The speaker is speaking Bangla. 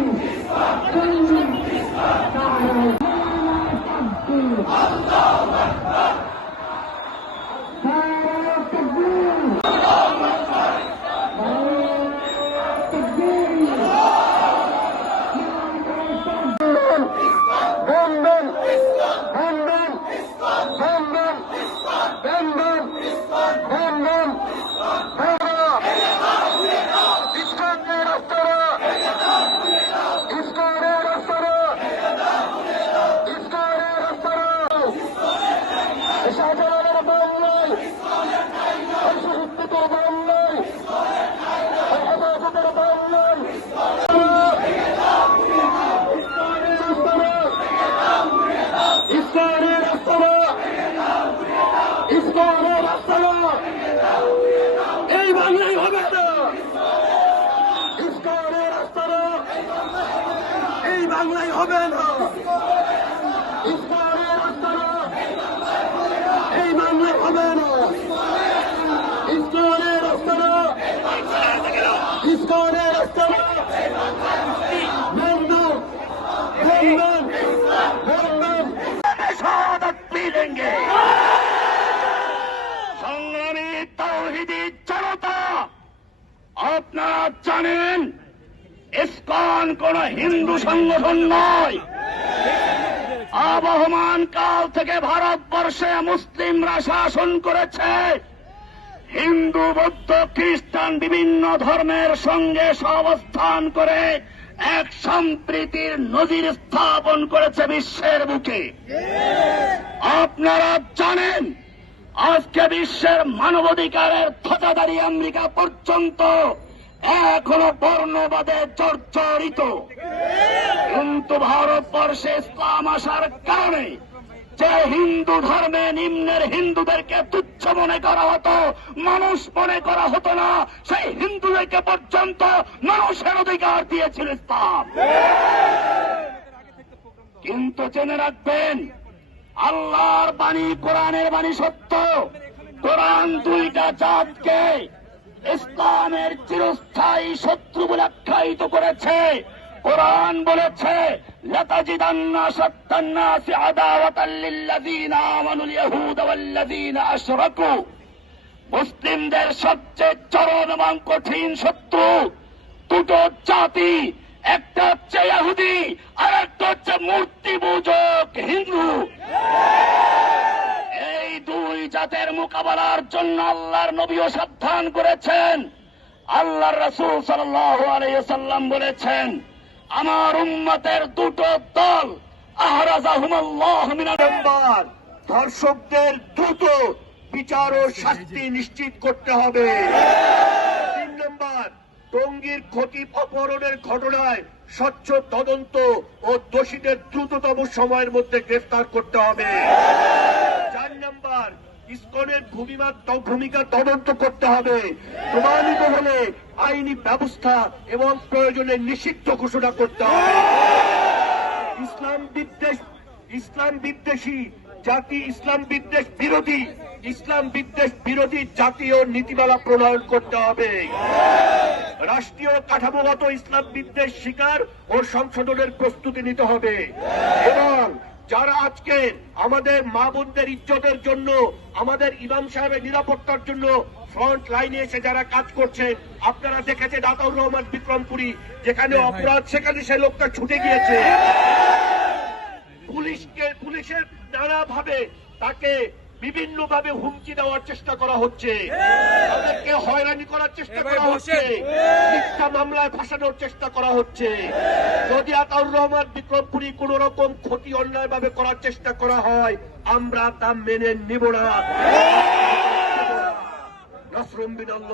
আল্লাহ ইসকনের রাস্তায় এই বাংলায় হবে না ইসকনের রাস্তায় এই বাংলায় হবে না ইসকনের রাস্তায় এই বাংলায় হবে না ইসকনের রাস্তায় ইসকনের রাস্তায় বন্ধন বন্ধন আপনারা জানেন, ইসকন কোন হিন্দু সংগঠন নয়। আবহমান কাল থেকে ভারতবর্ষে মুসলিমরা শাসন করেছে। হিন্দু, বৌদ্ধ, খ্রিস্টান বিভিন্ন ধর্মের সঙ্গে সহাবস্থান করে এক সম্প্রীতির নজির স্থাপন করেছে বিশ্বের বুকে। আপনারা জানেন, আজকে বিশ্বের মানবাধিকারের ধ্বজাধারী আমেরিকা পর্যন্ত এখনও বর্ণবাদে জর্জরিত কিন্তু ভারতবর্ষে ইসলাম আসার কারণে যে হিন্দু ধর্মে নিম্নের হিন্দুদেরকে তুচ্ছ মনে করা হতো, মানুষ মনে করা হতো না, সেই হিন্দুদেরকে পর্যন্ত মানুষের অধিকার দিয়েছিল ইসলাম। কিন্তু জেনে রাখবেন, আল্লাহর বাণী কোরআনের বাণী সত্য। কোরআন দুইটা জাতকে ইসলামের চিরস্থায়ী শত্রু বলে আখ্যায়িত করেছে। কোরআন বলেছে মুসলিমদের সবচেয়ে চরম এবং কঠিন শত্রু দুটো জাতি, একটা হচ্ছে ইহুদি আর একটা হচ্ছে মূর্তি পূজক হিন্দু। দুই জাতের মোকাবেলার জন্য আল্লাহর নবীও সাবধান করেছেন। আল্লাহর রসুল সাল্লাম বলেছেন, আমার উম্মতের দুটো দল ধর্ষকদের দ্রুত বিচার ও শাস্তি নিশ্চিত করতে হবে। তিন নম্বর, টঙ্গীর ক্ষতি অপহরণের ঘটনায় স্বচ্ছ তদন্ত ও দোষীদের দ্রুততম সময়ের মধ্যে গ্রেফতার করতে হবে। চার নম্বর ইস্কনের ভূমিমা ভূমিকা তদন্ত করতে হবে। প্রমাণিত হলে আইনি ব্যবস্থা এবং প্রয়োজনে নিষিদ্ধ ঘোষণা করতে হবে। ইসলাম বিদ্বেষ, ইসলাম বিদ্বেষী, জাতি ইসলাম বিদ্বেষ বিরোধী, ইসলাম বিদ্বেষ বিরোধী জাতীয় নীতিমালা প্রণয়ন করতে হবে। রাষ্ট্রীয় কাঠামোগত ইসলাম বিদ্বেষ শিকার ও সংশোধনের প্রস্তুতি নিতে হবে। এবং যারা আজকে আমাদের মা বোনদের ইজ্জতের জন্য আমাদের ইমাম সাহেবের নিরাপত্তার জন্য ফ্রন্ট লাইনে এসে যারা কাজ করছেন আপনারা দেখেছেন আতাউর রহমান বিক্রমপুরী যেখানে অপরাধ সেখানে সে লোকটা ছুটে গিয়েছে। পুলিশকে পুলিশের নানাভাবে তাকে বিভিন্ন ভাবে হুমকি দেওয়ার চেষ্টা করা হচ্ছে। তাদেরকে হয়রানি করার চেষ্টা করা হচ্ছে। মিথ্যা মামলায় ফাঁসানোর চেষ্টা করা হচ্ছে। যদি আতাউর রহমান বিক্রমপুরী কোন রকম ক্ষতি অন্যায় ভাবে করার চেষ্টা করা হয় আমরা তা মেনে নিব না। নসরুম বিনাল্লাহ